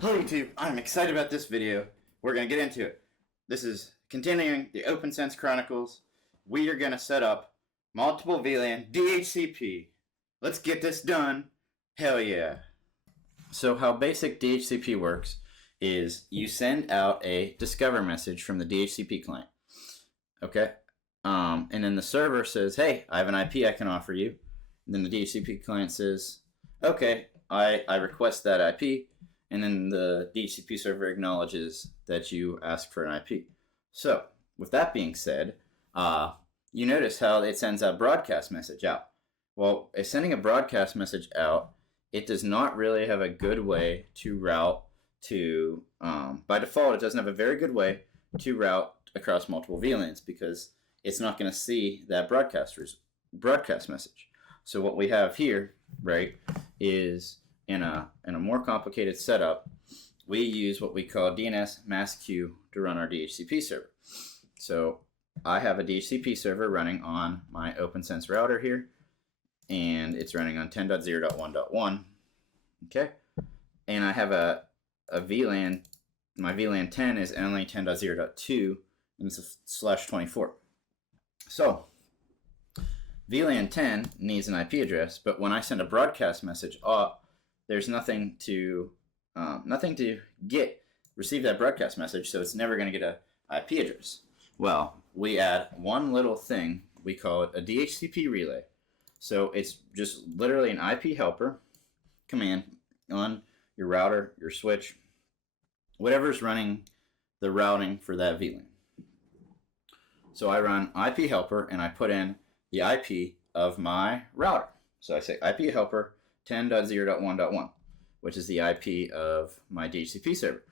Hello YouTube, I'm excited about this video. We're going to get into it. This is continuing the OPNsense Chronicles. We are going to set up multiple VLAN DHCP. Let's get this done. Hell yeah. So how basic DHCP works is you send out a discover message from the DHCP client. Okay? And then the server says, hey, I have an IP I can offer you. And then the DHCP client says, okay, I request that IP. And then the DHCP server acknowledges that you asked for an IP. So, with that being said, you notice how it sends a broadcast message out. Well, if sending a broadcast message out, it does not really have a good way to route to, by default, it doesn't have a very good way to route across multiple VLANs because it's not going to see that broadcast message. So what we have here, right, is in a more complicated setup, we use what we call DNSMASQ to run our DHCP server. So I have a DHCP server running on my OPNsense router here, and it's running on 10.0.1.1. Okay, and I have a VLAN. My VLAN 10 is only 10.0.2, and it's a /24. So VLAN 10 needs an IP address, but when I send a broadcast message up, there's nothing to receive that broadcast message, so it's never going to get an IP address. Well, we add one little thing. We call it a DHCP relay. So it's just literally an IP helper command on your router, your switch, whatever's running the routing for that VLAN. So I run IP helper and I put in the IP of my router. So I say IP helper 10.0.1.1, which is the IP of my DHCP server.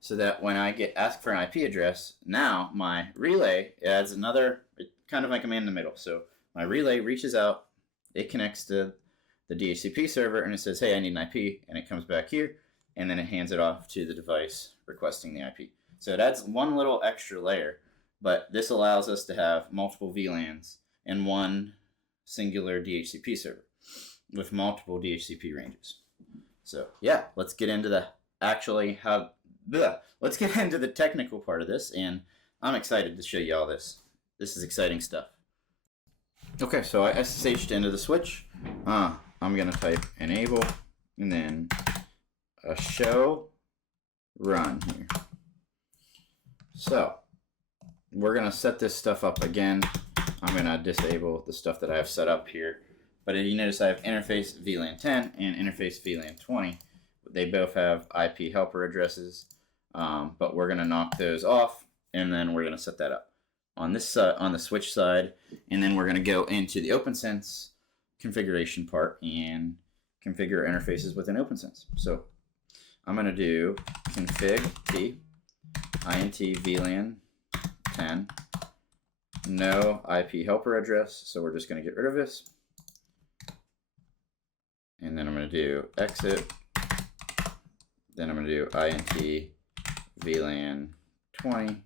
So that when I get asked for an IP address, now my relay adds another kind of like a man in the middle. So my relay reaches out, it connects to the DHCP server, and it says, hey, I need an IP, and it comes back here, and then it hands it off to the device requesting the IP. So it adds one little extra layer, but this allows us to have multiple VLANs in one singular DHCP server with multiple DHCP ranges. So yeah, let's get into the let's get into the technical part of this, and I'm excited to show you all this. This is exciting stuff. Okay, so I SSH'd into the switch. I'm gonna type enable and then a show run here. So we're gonna set this stuff up again. I'm gonna disable the stuff that I have set up here. But you notice I have interface VLAN 10 and interface VLAN 20. They both have IP helper addresses, but we're going to knock those off, and then we're going to set that up on this on the switch side, and then we're going to go into the OPNsense configuration part and configure interfaces within OPNsense. So I'm going to do config t int VLAN 10 no IP helper address. So we're just going to get rid of this. And then I'm going to do exit. Then I'm going to do int VLAN 20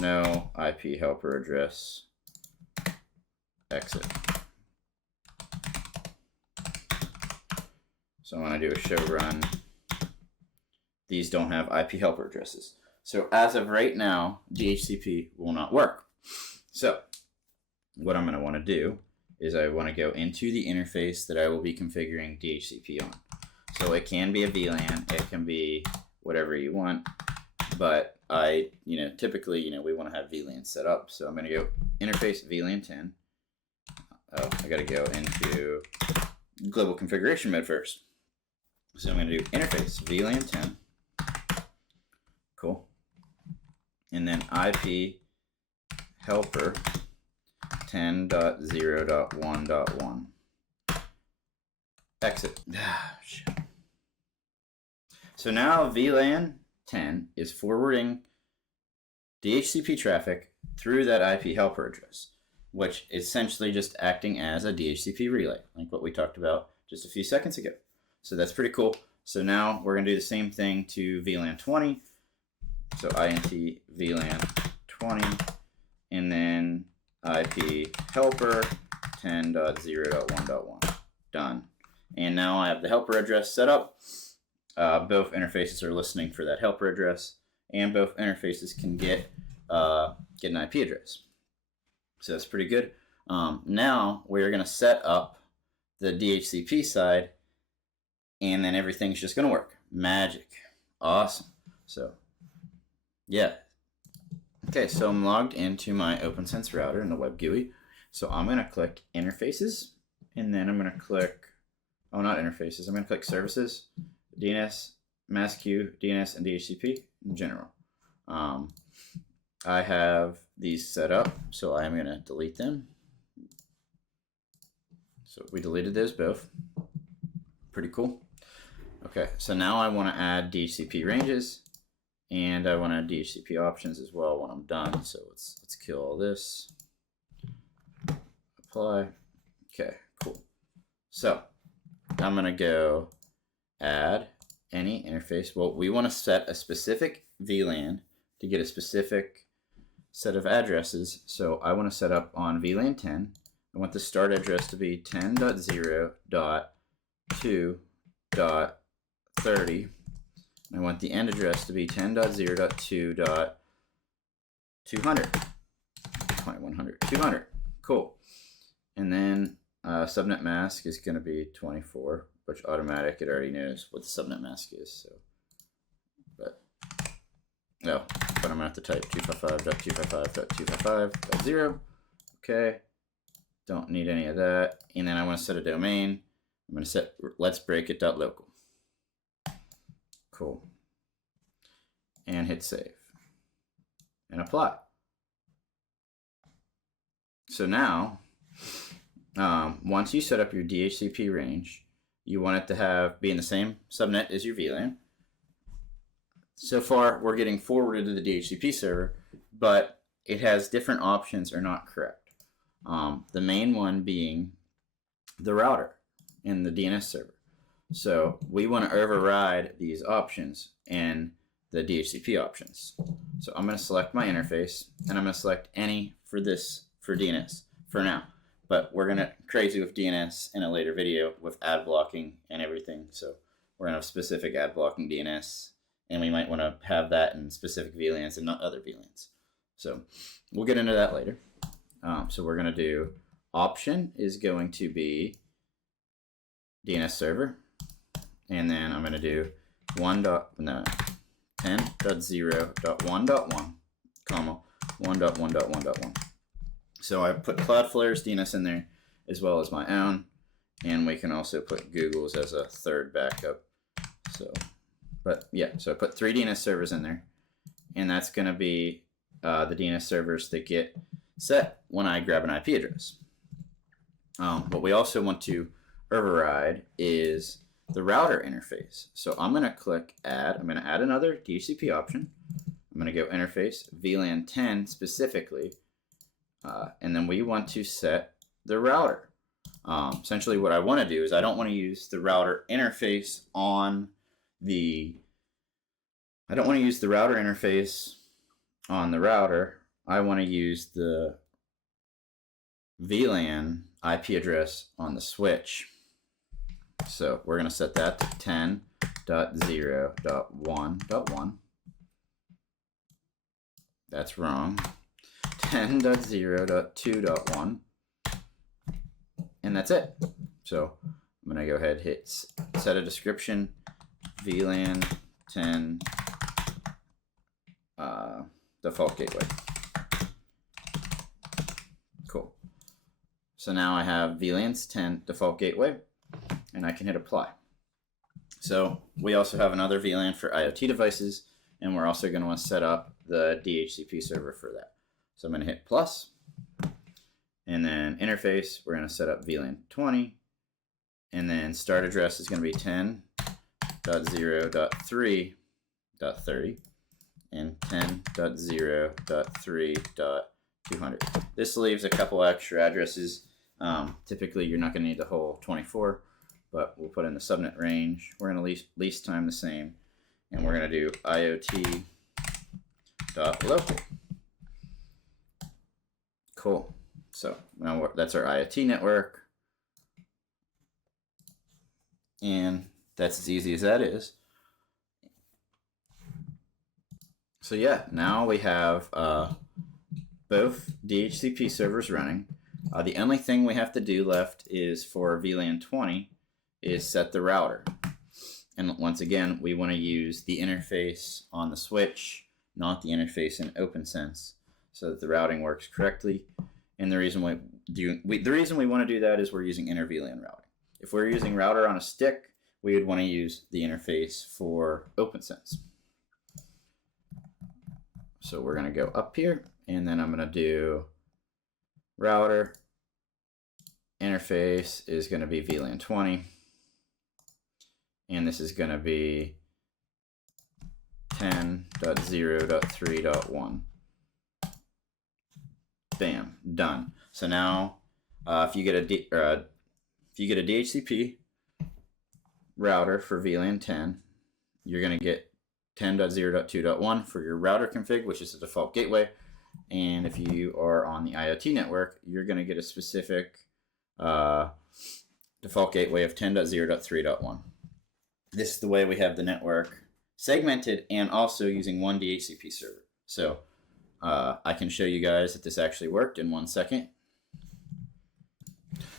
no IP helper address exit. So I'm going to do a show run. These don't have IP helper addresses. So as of right now, DHCP will not work. So what I'm going to want to do is I want to go into the interface that I will be configuring DHCP on. So it can be a VLAN, it can be whatever you want, but typically, we want to have VLAN set up. So I'm going to go interface VLAN 10. Oh, I got to go into global configuration mode first. So I'm going to do interface VLAN 10. Cool. And then IP helper 10.0.1.1 exit. Shit. So now VLAN 10 is forwarding DHCP traffic through that IP helper address, which is essentially just acting as a DHCP relay, like what we talked about just a few seconds ago. So that's pretty cool. So now we're going to do the same thing to VLAN 20. So int VLAN 20, and then IP helper 10.0.1.1. Done. And now I have the helper address set up. Both interfaces are listening for that helper address, and both interfaces can get an IP address. So that's pretty good. Now we're going to set up the DHCP side, and then everything's just going to work. Magic. Awesome. So, yeah. Okay, so I'm logged into my OPNsense router in the web GUI. So I'm going to click Interfaces, and then I'm going to click, oh, not Interfaces, I'm going to click Services, DNSMASQ, DNS, and DHCP in general. I have these set up, so I'm going to delete them. So we deleted those both. Pretty cool. Okay, so now I want to add DHCP ranges, and I want to add DHCP options as well when I'm done. So let's kill all this. Apply. Okay, cool. So I'm going to go add any interface. Well, we want to set a specific VLAN to get a specific set of addresses. So I want to set up on VLAN 10. I want the start address to be 10.0.2.30. I want the end address to be 10.0.2.200. 200. Cool. And then subnet mask is going to be 24, which automatic, it already knows what the subnet mask is. So, but I'm going to have to type 255.255.255.0. Okay. Don't need any of that. And then I want to set a domain. I'm going to set let's break it.local. Cool. And hit save. And apply. So now, once you set up your DHCP range, you want it to be in the same subnet as your VLAN. So far, we're getting forwarded to the DHCP server, but it has different options are not correct. The main one being the router in the DNS server. So we want to override these options and the DHCP options. So I'm going to select my interface, and I'm going to select any for DNS for now. But we're going to crazy with DNS in a later video with ad blocking and everything. So we're going to have specific ad blocking DNS, and we might want to have that in specific VLANs and not other VLANs. So we'll get into that later. So we're going to do option is going to be DNS server, and then I'm going to do 10.0.1.1, comma 1.1.1.1. So I put Cloudflare's DNS in there as well as my own, and we can also put Google's as a third backup. So, but yeah, so I put 3 DNS servers in there, and that's going to be the DNS servers that get set when I grab an IP address. What we also want to override is the router interface. So I'm going to click add. I'm going to add another DHCP option. I'm going to go interface VLAN 10 specifically, and then we want to set the router. Essentially what I want to do is I don't want to use the router interface on the router. I want to use the VLAN IP address on the switch. So we're going to set that to 10.0.1.1. That's wrong. 10.0.2.1. And that's it. So I'm going to go ahead and hit set a description, VLAN 10 default gateway. Cool. So now I have VLANs 10 default gateway, and I can hit apply. So we also have another VLAN for IoT devices, and we're also going to want to set up the DHCP server for that. So I'm going to hit plus, and then interface, we're going to set up VLAN 20, and then start address is going to be 10.0.3.30 and 10.0.3.200. This leaves a couple extra addresses. Typically, you're not going to need the whole 24, but we'll put in the subnet range. We're going to lease time the same, and we're going to do IoT.local. Cool. So now that's our IoT network. And that's as easy as that is. So yeah, now we have both DHCP servers running. The only thing we have to do left is for VLAN 20 is set the router. And once again, we want to use the interface on the switch, not the interface in OPNsense, so that the routing works correctly. And the reason we want to do that is we're using inter-VLAN routing. If we're using router on a stick, we would want to use the interface for OPNsense. So we're going to go up here, and then I'm going to do router. Interface is going to be VLAN 20. And this is going to be 10.0.3.1. Bam, done. So now, if you get a DHCP router for VLAN 10, you're going to get 10.0.2.1 for your router config, which is the default gateway. And if you are on the IoT network, you're going to get a specific default gateway of 10.0.3.1. This is the way we have the network segmented and also using one DHCP server. So I can show you guys that this actually worked in 1 second.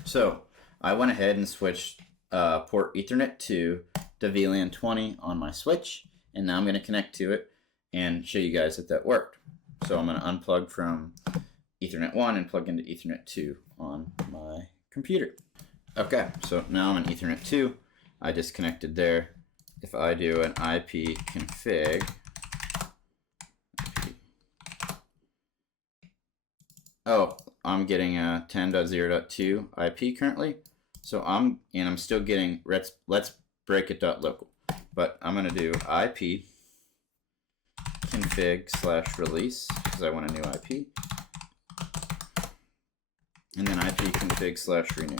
So I went ahead and switched port Ethernet 2 to VLAN 20 on my switch, and now I'm going to connect to it and show you guys that that worked. So I'm going to unplug from Ethernet 1 and plug into Ethernet 2 on my computer. Okay, so now I'm in Ethernet 2. I just connected there. If I do an IP config, oh, I'm getting a 10.0.2 IP currently. So I'm still getting let's break it.local. But I'm going to do IP config/release because I want a new IP. And then IP config/renew.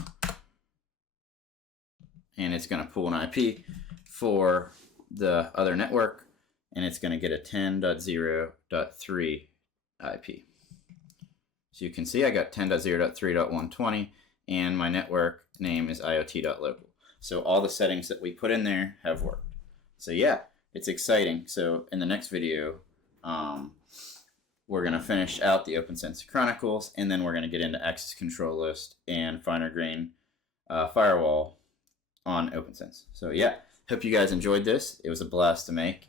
And it's going to pull an IP for the other network, and it's going to get a 10.0.3 IP. So you can see I got 10.0.3.120, and my network name is IoT.local. So all the settings that we put in there have worked. So yeah, it's exciting. So in the next video, we're going to finish out the OPNsense Chronicles, and then we're going to get into access control list and finer grain firewall on OPNsense. So yeah, hope you guys enjoyed this. It was a blast to make.